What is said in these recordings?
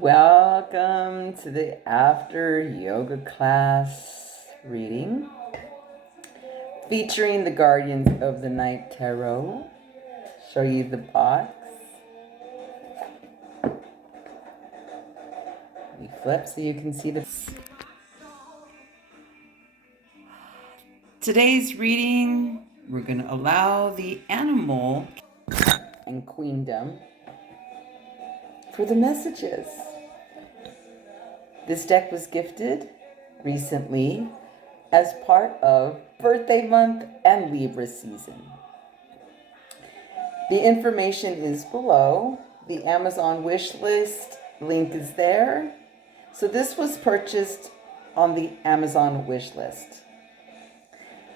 Welcome to the after yoga class reading featuring the Guardians of the Night Tarot. Show you the box. We flip so you can see the... Today's reading, we're going to allow the animal and queendom for the messages. This deck was gifted recently as part of birthday month and Libra season. The information is below. The Amazon wish list link is there. So this was purchased on the Amazon wish list.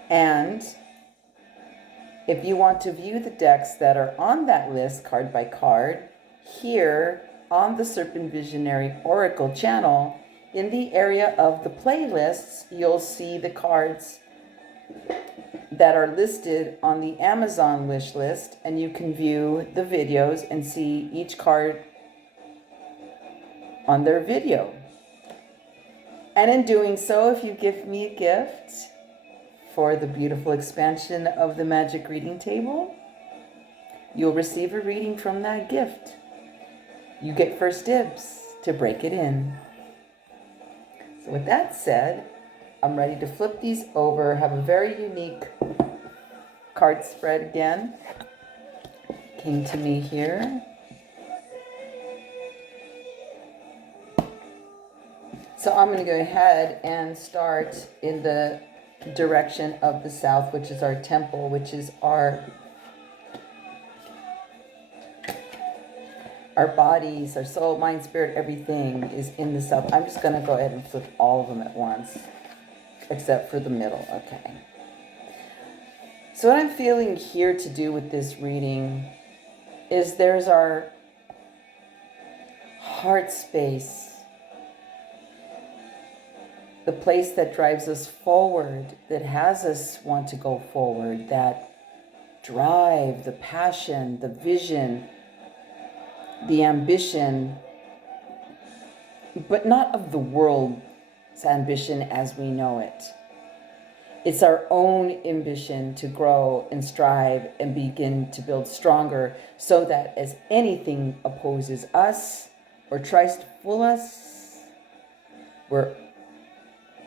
And if you want to view the decks that are on that list card by card, here on the serpentvisionaryoracle channel, in the area of the playlists, you'll see the cards that are listed on the Amazon wish list, and you can view the videos and see each card on their video. And in doing so, if you give me a gift for the beautiful expansion of the magic reading table, you'll receive a reading from that gift. You get first dibs to break it in. So with that said, I'm ready to flip these over, have a very unique card spread again. Came to me here. So I'm going to go ahead and start in the direction of the south, which is our temple, which is our bodies, our soul, mind, spirit, everything is in the south. I'm just going to go ahead and flip all of them at once, except for the middle. Okay. So what I'm feeling here to do with this reading is there's our heart space, the place that drives us forward, that has us want to go forward, that drive, the passion, the vision, the ambition, but not of the world's ambition as we know it. It's our own ambition to grow and strive and begin to build stronger, so that as anything opposes us or tries to fool us, we're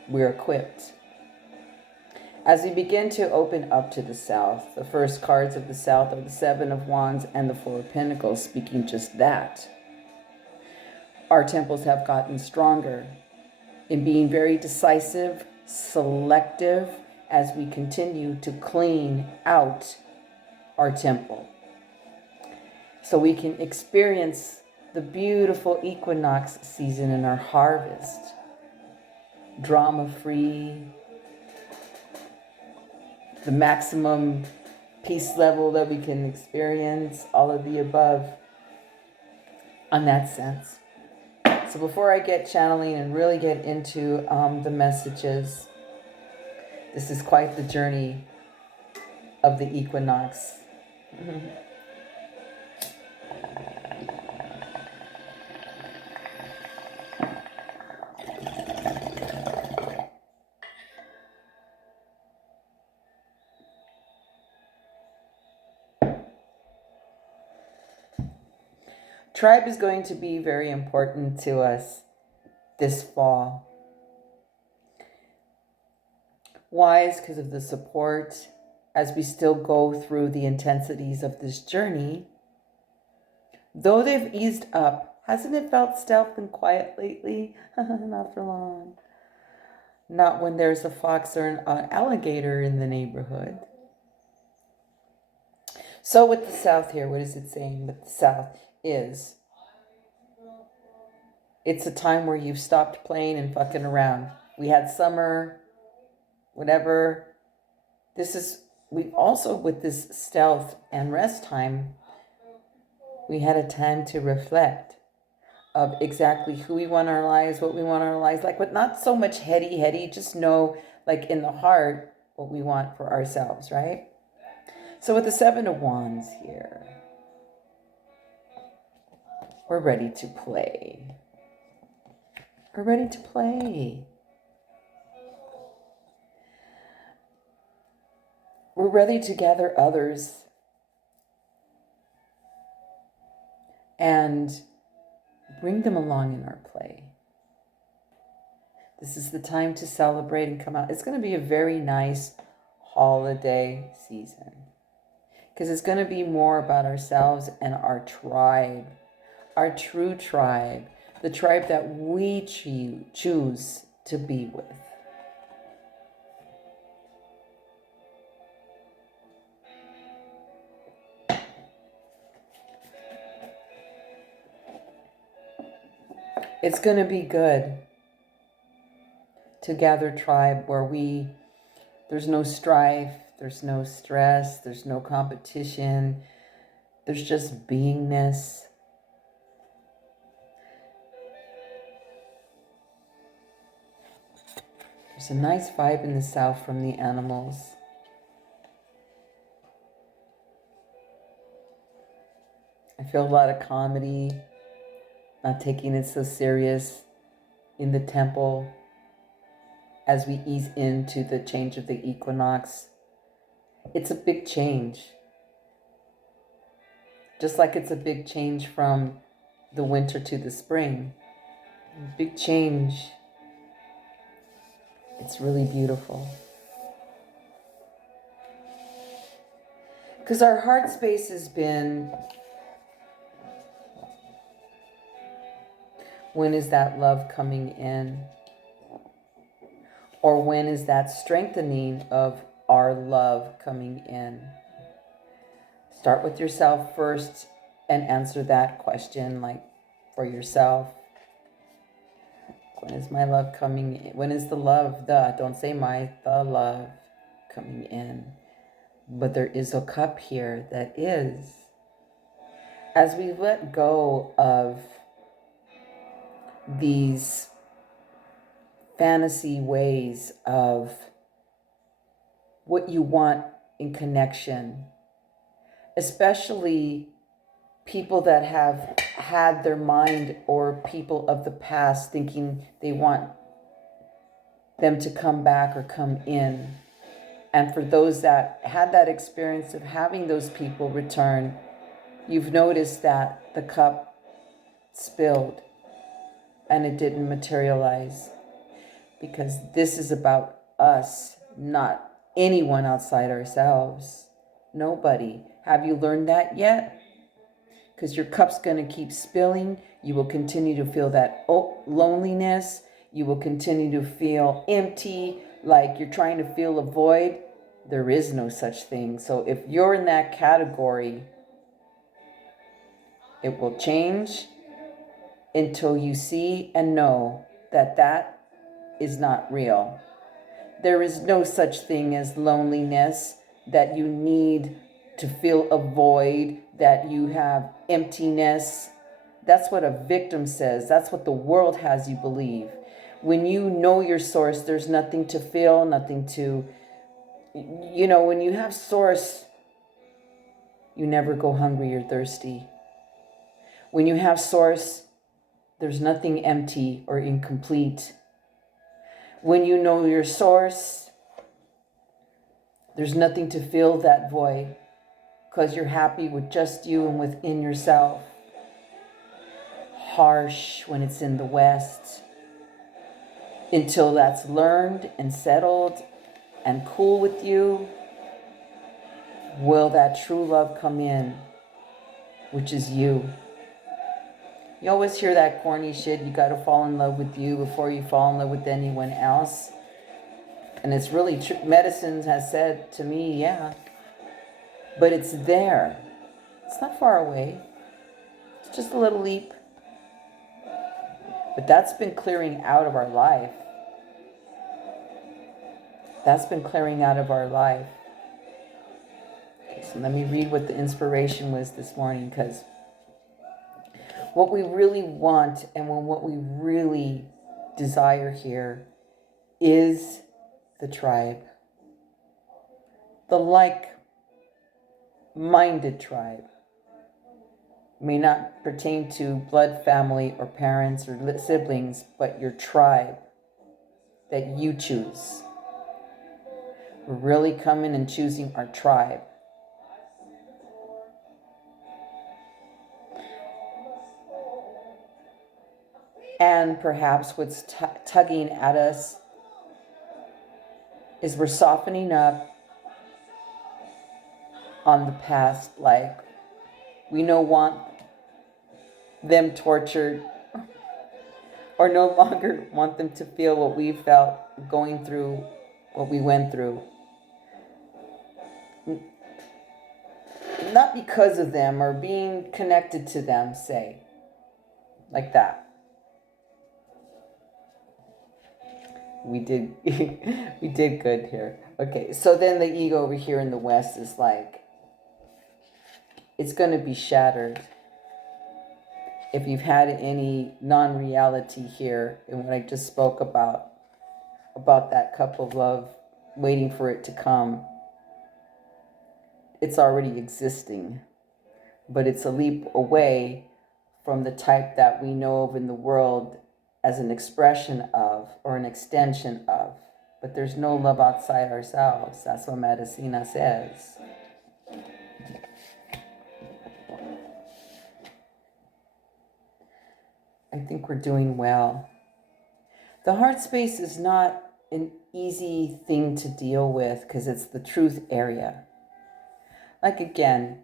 equipped. As we begin to open up to the south, the first cards of the south are the Seven of Wands and the Four of Pentacles, speaking just that. Our temples have gotten stronger in being very decisive, selective, as we continue to clean out our temple, so we can experience the beautiful equinox season in our harvest, drama-free, the maximum peace level that we can experience, all of the above on that sense. So before I get channeling and really get into the messages, this is quite the journey of the equinox. Tribe is going to be very important to us this fall. Why? Is because of the support as we still go through the intensities of this journey. Though they've eased up, hasn't it felt stealth and quiet lately? Not for long. Not when there's a fox or an alligator in the neighborhood. So with the south here, what is it saying with the south? Is it's a time where you've stopped playing and fucking around. We had summer, whatever. We also, with this stealth and rest time, we had a time to reflect of exactly who we want our lives, what we want our lives like, but not so much heady, just know, like in the heart, what we want for ourselves, right? So with the Seven of Wands here, we're ready to play. are ready to play. We're ready to gather others and bring them along in our play. This is the time to celebrate and come out. It's going to be a very nice holiday season because it's going to be more about ourselves and our tribe, our true tribe, the tribe that we choose to be with. It's going to be good to gather tribe where there's no strife, there's no stress, there's no competition, there's just beingness. There's a nice vibe in the south from the animals. I feel a lot of comedy, not taking it so serious in the temple as we ease into the change of the equinox. It's a big change. Just like it's a big change from the winter to the spring. Big change. It's really beautiful. Because our heart space has been, when is that love coming in? Or when is that strengthening of our love coming in? Start with yourself first and answer that question, like for yourself. When is my love coming in? When is the love, don't say the love coming in. But there is a cup here that is. As we let go of these fantasy ways of what you want in connection, especially people that have had their mind, or people of the past thinking they want them to come back or come in. And for those that had that experience of having those people return, you've noticed that the cup spilled and it didn't materialize. Because this is about us, not anyone outside ourselves. Nobody. Have you learned that yet? Because your cup's going to keep spilling. You will continue to feel that loneliness. You will continue to feel empty, like you're trying to fill a void. There is no such thing. So if you're in that category, it will change until you see and know that that is not real. There is no such thing as loneliness, that you need to fill a void, that you have emptiness. That's what a victim says. That's what the world has you believe. When you know your source, there's nothing to feel, nothing to, when you have source, you never go hungry or thirsty. When you have source, there's nothing empty or incomplete. When you know your source, there's nothing to fill that void, because you're happy with just you and within yourself. Harsh when it's in the West. Until that's learned and settled and cool with you, will that true love come in, which is you. You always hear that corny shit, you got to fall in love with you before you fall in love with anyone else. And it's really true. Medicine has said to me, yeah. But it's there. It's not far away. It's just a little leap. But that's been clearing out of our life. That's been clearing out of our life. Okay, so let me read what the inspiration was this morning, because what we really want and what we really desire here is the tribe. The like-minded tribe. may not pertain to blood family or parents or siblings, but your tribe that you choose. We're really coming and choosing our tribe. And perhaps what's tugging at us is we're softening up on the past, like we no want them tortured or no longer want them to feel what we felt going through what we went through. Not because of them or being connected to them, say, like that. We did we did good here. Okay, so then the ego over here in the West is like, it's going to be shattered. If you've had any non-reality here and what I just spoke about that cup of love waiting for it to come, it's already existing, but it's a leap away from the type that we know of in the world as an expression of or an extension of. But there's no love outside ourselves. That's what Medicina says. I think we're doing well. The heart space is not an easy thing to deal with because it's the truth area. Like again,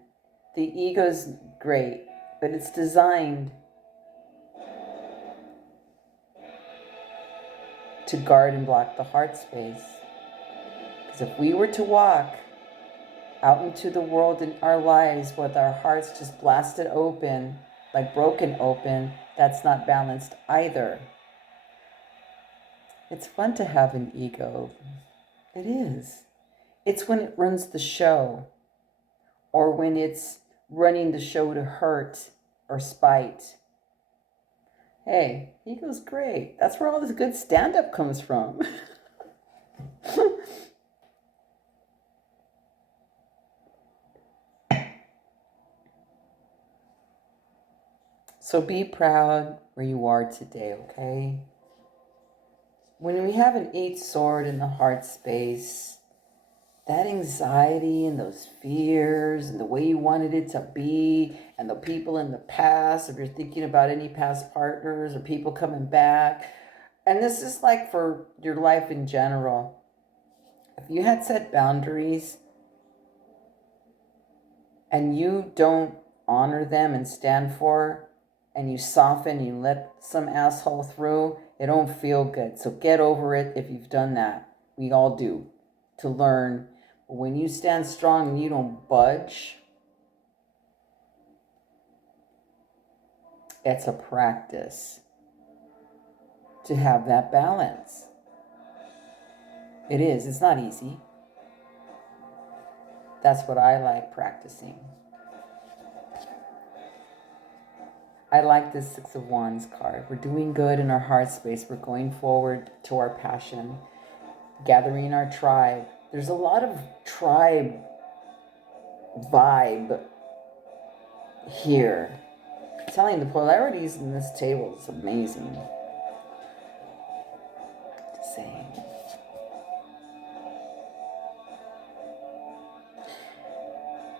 the ego's great, but it's designed to guard and block the heart space. Because if we were to walk out into the world in our lives with our hearts just blasted open, like broken open, that's not balanced either. It's fun to have an ego. It is. It's when it runs the show, or when it's running the show to hurt or spite. Hey, ego's great. That's where all this good stand-up comes from. So be proud where you are today, okay? When we have an 8th sword in the heart space, that anxiety and those fears and the way you wanted it to be and the people in the past, if you're thinking about any past partners or people coming back, and this is like for your life in general. If you had set boundaries and you don't honor them and stand for, and you soften, you let some asshole through, it don't feel good. So get over it if you've done that. We all do, to learn. But when you stand strong and you don't budge, it's a practice to have that balance. It is. It's not easy. That's what I like practicing. I like this 6 of Wands card. We're doing good in our heart space. We're going forward to our passion, gathering our tribe. There's a lot of tribe vibe here. I'm telling you, the polarities in this table is amazing. Just saying.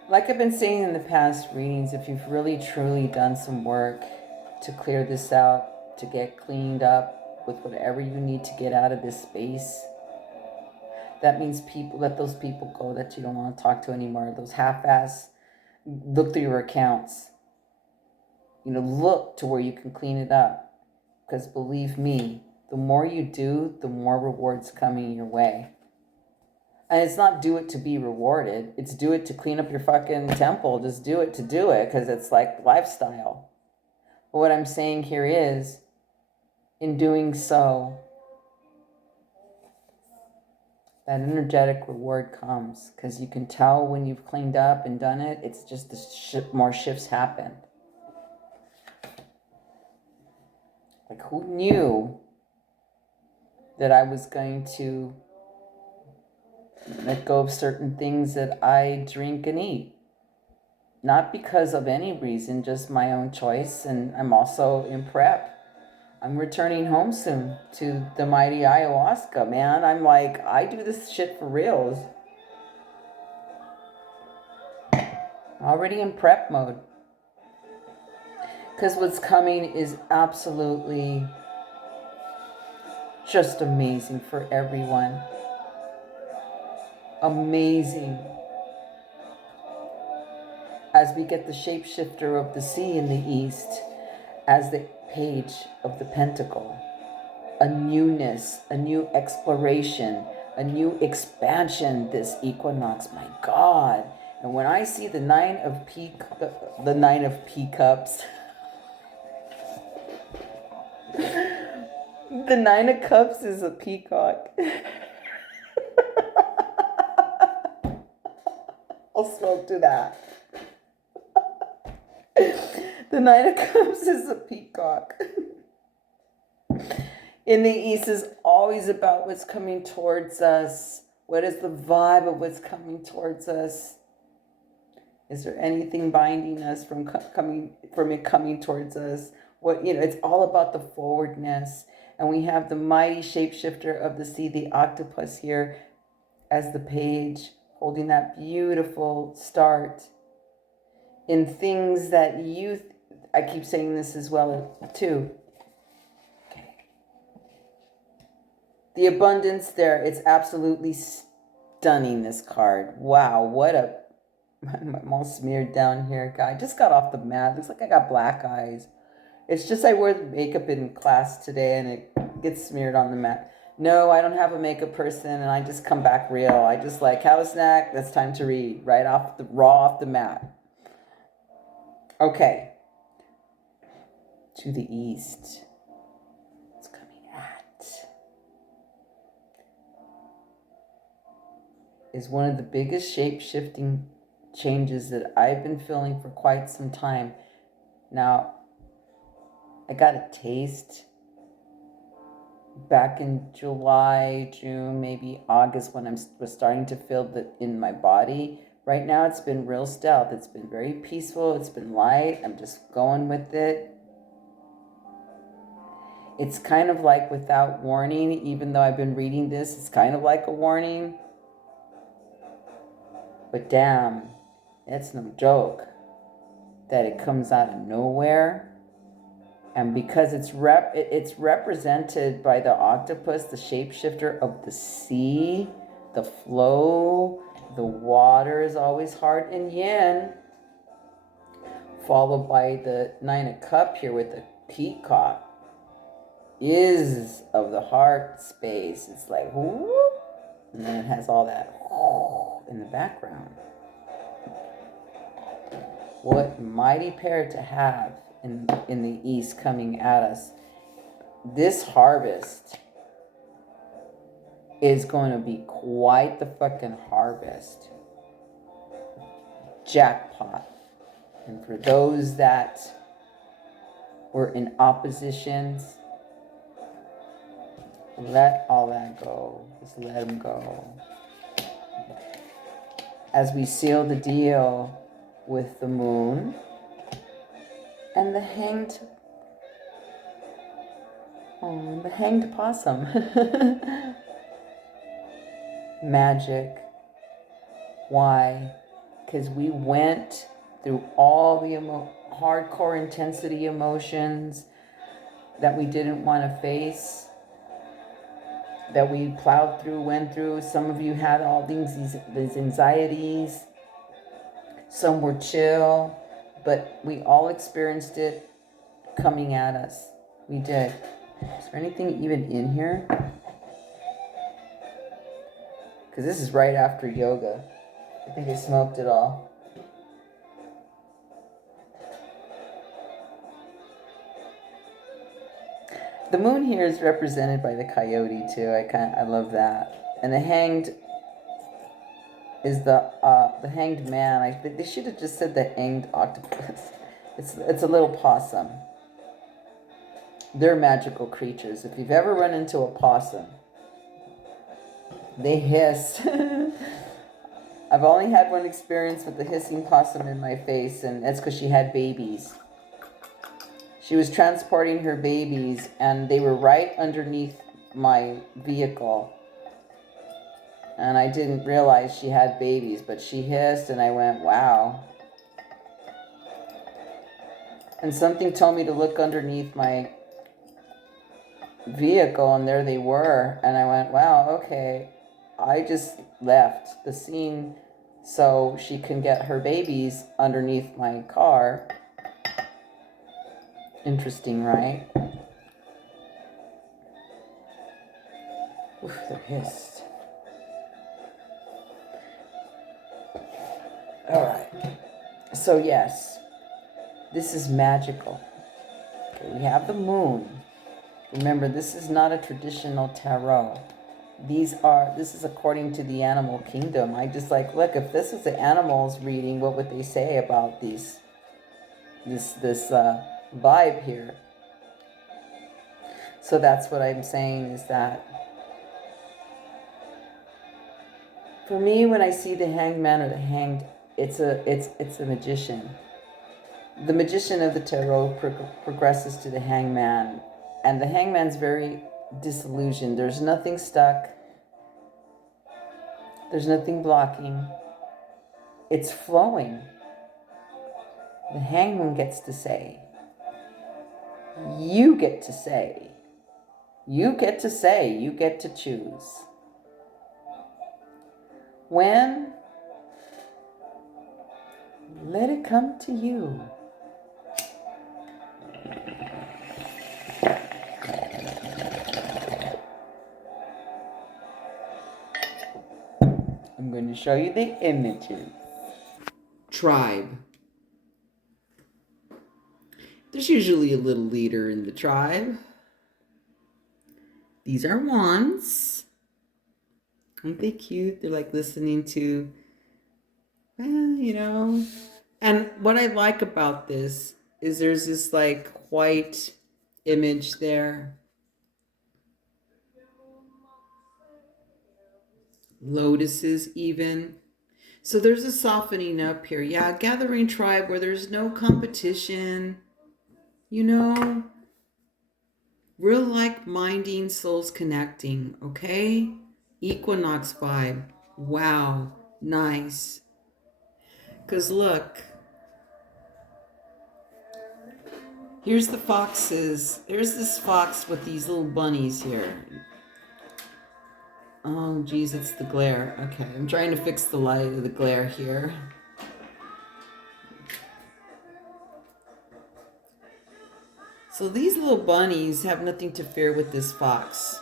Like I've been saying in the past readings, if you've really truly done some work to clear this out, to get cleaned up with whatever you need to get out of this space, that means people, let those people go that you don't want to talk to anymore. Those half-ass, look through your accounts. Look to where you can clean it up. Because believe me, the more you do, the more rewards coming your way. And it's not do it to be rewarded. It's do it to clean up your fucking temple. Just do it to do it because it's like lifestyle. But what I'm saying here is, in doing so, that energetic reward comes because you can tell when you've cleaned up and done it. It's just more shifts happen. Like, who knew that I was going to let go of certain things that I drink and eat? not because of any reason, just my own choice. And I'm also in prep. I'm returning home soon to the mighty ayahuasca, man. I'm like, I do this shit for reals. Already in prep mode. Because what's coming is absolutely just amazing for everyone. Amazing. As we get the shapeshifter of the sea in the east as the page of the pentacle. A newness, a new exploration, a new expansion this equinox, my God. And when I see the nine of cups, the nine of cups is a peacock. I'll smoke to that. The nine of cups is a peacock. In the east is always about what's coming towards us. What is the vibe of what's coming towards us? Is there anything binding us from it coming towards us? It's all about the forwardness. And we have the mighty shapeshifter of the sea, the octopus here as the page, holding that beautiful start in things that I keep saying this as well too. Okay. The abundance there, it's absolutely stunning, this card. Wow, I'm all smeared down here. I just got off the mat. Looks like I got black eyes. It's just I wear the makeup in class today and it gets smeared on the mat. No, I don't have a makeup person and I just come back real. I just like, have a snack, that's time to read. Right off the mat. Okay. To the east. What's coming at is one of the biggest shape-shifting changes that I've been feeling for quite some time. Now, I got a taste back in July, June, maybe August when I was starting to feel that in my body. Right now it's been real stealth. It's been very peaceful. It's been light. I'm just going with it. It's kind of like without warning, even though I've been reading this, it's kind of like a warning. But damn, it's no joke that it comes out of nowhere. And because it's represented by the octopus, the shapeshifter of the sea, the flow, the water is always heart and yin, followed by the nine of cups here with the peacock. Is of the heart space. It's like whoop, and then it has all that in the background. What mighty pair to have in the east coming at us. This harvest is going to be quite the fucking harvest. Jackpot. And for those that were in oppositions, let all that go. Just let them go. As we seal the deal with the moon and the hanged possum. Magic. Why? Because we went through all the hardcore intensity emotions that we didn't want to face, that we plowed through, went through. Some of you had all these anxieties. Some were chill, but we all experienced it coming at us. We did. Is there anything even in here? Because this is right after yoga. I think I smoked it all. The moon here is represented by the coyote too. I love that. And the hanged is the hanged man. They should have just said the hanged octopus. It's a little possum. They're magical creatures. If you've ever run into a possum, they hiss. I've only had one experience with the hissing possum in my face, and that's because she had babies. She was transporting her babies, and they were right underneath my vehicle. And I didn't realize she had babies, but she hissed, and I went, wow. And something told me to look underneath my vehicle, and there they were. And I went, wow, okay. I just left the scene so she can get her babies underneath my car. Interesting, right? Oof, they're hissed. All right. So yes, this is magical. Okay, we have the moon. Remember, this is not a traditional tarot. This is according to the animal kingdom. I just like, look, if this is the animals reading, what would they say about this vibe here? So that's what I'm saying, is that for me, when I see the hanged man or the hanged, it's a magician. The magician of the tarot progresses to the hanged man, and the hanged man's very disillusioned. There's nothing stuck. There's nothing blocking. It's flowing. The hangman gets to say. You get to say. You get to say. You get to choose. When? Let it come to you. I'm going to show you the images. Tribe. There's usually a little leader in the tribe. These are wands. Aren't they cute? They're like listening to, well, you know. And what I like about this is there's this like white image there. Lotuses even. So there's a softening up here. Yeah, gathering tribe where there's no competition. You know, real like-minding souls connecting, okay? Equinox vibe. Wow, nice. Because look, here's the foxes. There's this fox with these little bunnies here. Oh, geez, it's the glare. Okay, I'm trying to fix the light of the glare here. So these little bunnies have nothing to fear with this fox.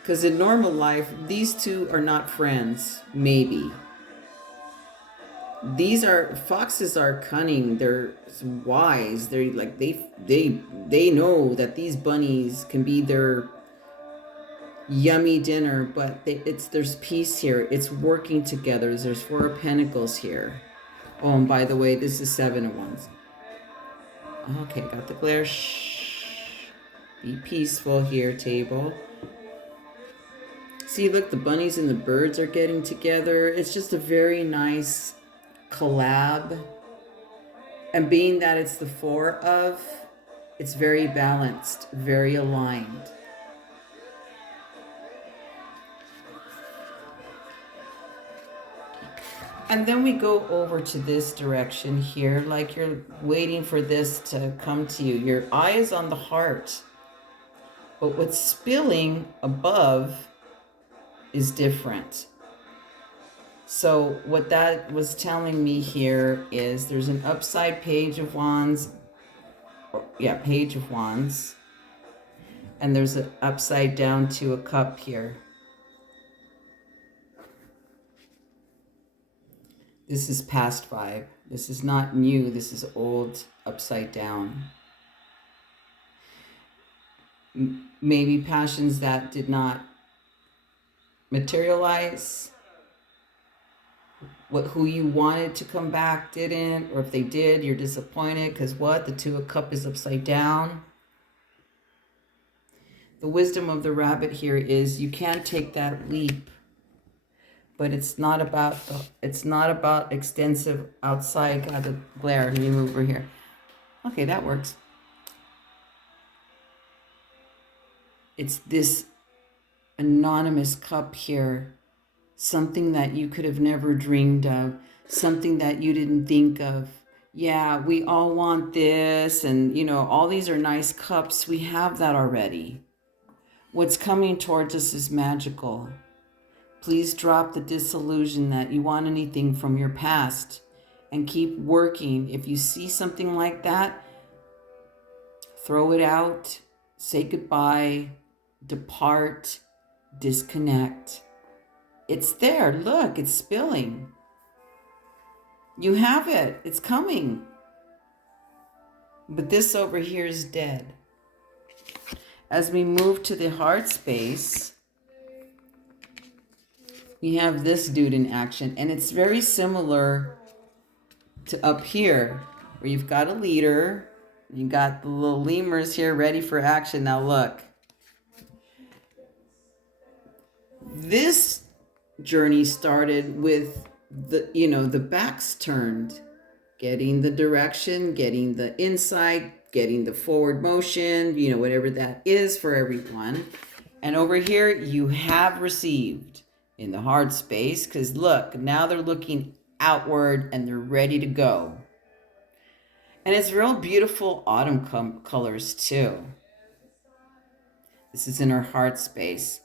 Because in normal life, these two are not friends, maybe. Foxes are cunning, they're wise, they're like, they know that these bunnies can be their yummy dinner, but there's peace here. It's working together. There's 4 of Pentacles here. Oh, and by the way, this is 7 of Wands. Okay, got the glare. Shh. Be peaceful here, table. See, look, the bunnies and the birds are getting together. It's just a very nice collab. And being that it's the 4 of, it's very balanced, very aligned. And then we go over to this direction here, like you're waiting for this to come to you. Your eye is on the heart. But what's spilling above is different. So what that was telling me here is there's an upside page of wands. Page of wands. And there's an upside down to a cup here. This is past vibe. This is not new. This is old, upside down. Maybe passions that did not materialize. Who you wanted to come back didn't. Or if they did, you're disappointed. Because what? The 2 of Cups is upside down. The wisdom of the rabbit here is you can't take that leap. but it's not about extensive outside. God, the glare. Let me move over here. Okay, that works. It's this anonymous cup here, something that you could have never dreamed of, something that you didn't think of. Yeah, we all want this, and all these are nice cups. We have that already. What's coming towards us is magical. Please drop the disillusion that you want anything from your past and keep working. If you see something like that, throw it out, say goodbye, depart, disconnect. It's there. Look, it's spilling. You have it. It's coming. But this over here is dead. As we move to the heart space, we have this dude in action. And it's very similar to up here, where you've got a leader. You got the little lemurs here ready for action. Now look. This journey started with the backs turned, getting the direction, getting the insight, getting the forward motion, whatever that is for everyone. And over here, you have received in the heart space, because look, now they're looking outward and they're ready to go. And it's real beautiful autumn colors too. This is in our heart space.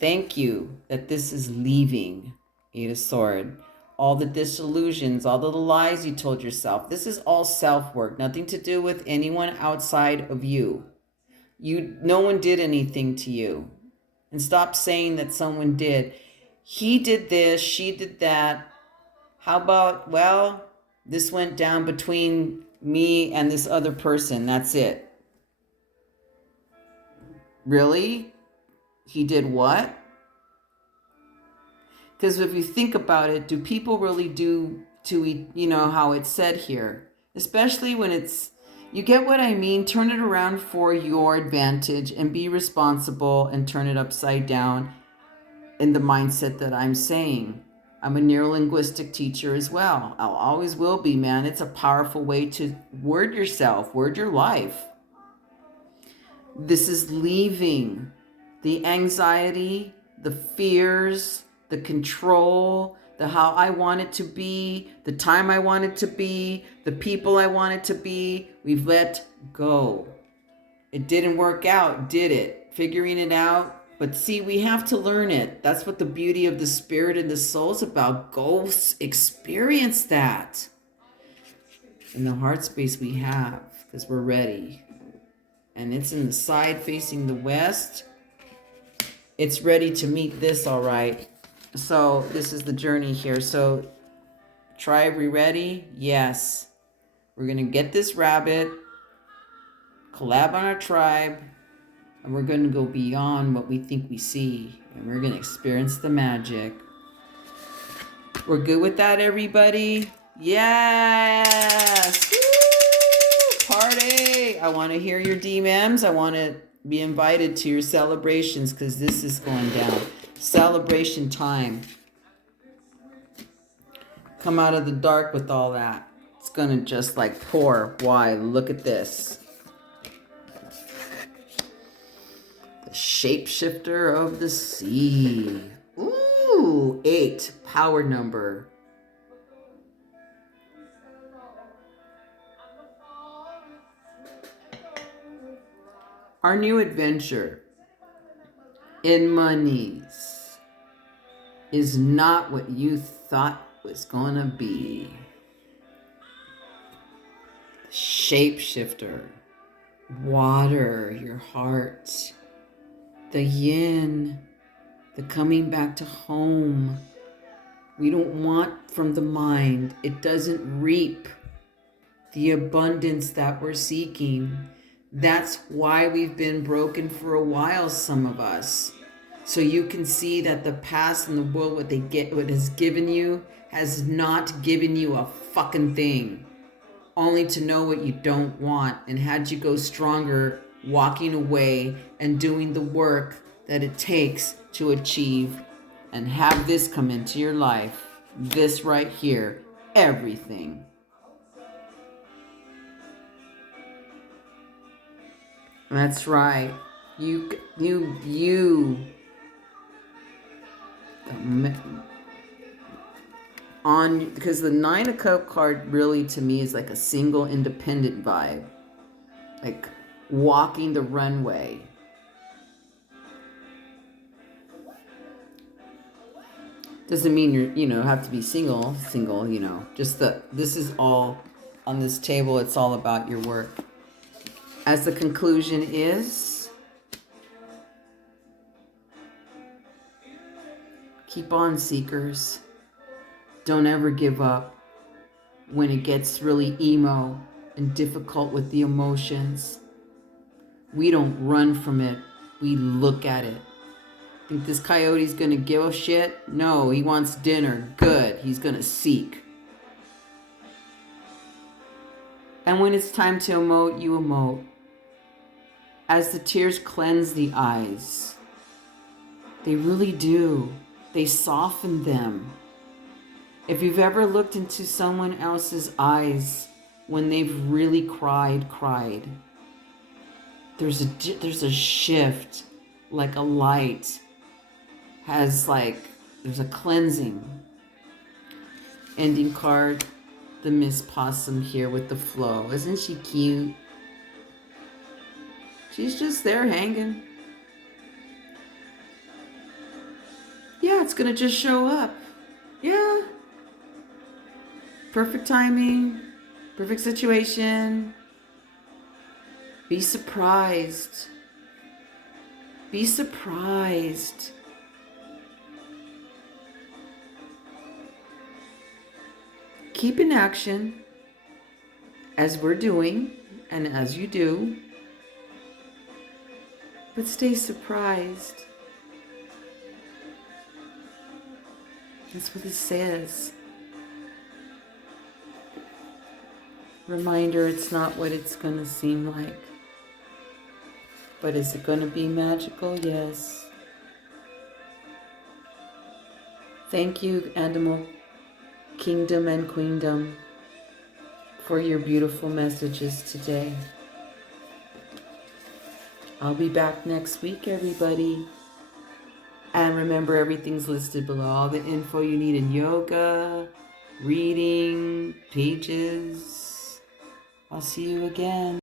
Thank you that this is leaving, Eight of Swords. All the disillusions, all the lies you told yourself. This is all self-work, nothing to do with anyone outside of you. No one did anything to you. And stop saying that someone did. He did this, she did that. How about, well, this went down between me and this other person. That's it. Really? He did what? Because if you think about it, do people really do to, how it's said here? Especially when you get what I mean? Turn it around for your advantage and be responsible and turn it upside down in the mindset that I'm saying. I'm a neurolinguistic teacher as well. I always will be, man. It's a powerful way to word yourself, word your life. This is leaving the anxiety, the fears, the control, the how I want it to be, the time I want it to be, the people I want it to be. We've let go. It didn't work out, did it? Figuring it out. But see, we have to learn it. That's what the beauty of the spirit and the soul is about. Go experience that. In the heart space we have, because we're ready. And it's in the side facing the west. It's ready to meet this, all right. So this is the journey here. So tribe, we ready? Yes. We're going to get this rabbit, collab on our tribe, and we're going to go beyond what we think we see. And we're going to experience the magic. We're good with that, everybody? Yes! Woo! Party! I want to hear your DMs. I want to be invited to your celebrations, because this is going down. Celebration time. Come out of the dark with all that. It's going to just like pour. Why? Look at this. Shapeshifter of the sea. Ooh, 8, power number. Our new adventure in monies is not what you thought was gonna be. Shapeshifter, water, your heart. The yin, the coming back to home. We don't want from the mind. It doesn't reap the abundance that we're seeking. That's why we've been broken for a while, some of us. So you can see that the past and the world, what has given you, has not given you a fucking thing. Only to know what you don't want, and had you go stronger, walking away and doing the work that it takes to achieve and have this come into your life. This right here, everything. That's right. Because the Nine of Cups card really to me is like a single independent vibe. Like walking the runway. Doesn't mean you're, have to be single, just this is all on this table. It's all about your work. As the conclusion is, keep on, seekers. Don't ever give up when it gets really emo and difficult with the emotions. We don't run from it. We look at it. Think this coyote's gonna give a shit? No, he wants dinner. Good. He's gonna seek. And when it's time to emote, you emote. As the tears cleanse the eyes, they really do. They soften them. If you've ever looked into someone else's eyes when they've really cried, there's a shift, like a light. There's a cleansing. Ending card, the Miss Possum here with the flow. Isn't she cute? She's just there hanging. Yeah, it's gonna just show up. Yeah. Perfect timing, perfect situation. Be surprised. Be surprised. Keep in action, as we're doing, and as you do, but stay surprised. That's what it says. Reminder, it's not what it's going to seem like. But is it going to be magical? Yes. Thank you, Animal Kingdom and Queendom, for your beautiful messages today. I'll be back next week, everybody. And remember, everything's listed below. All the info you need in yoga, reading, pages. I'll see you again.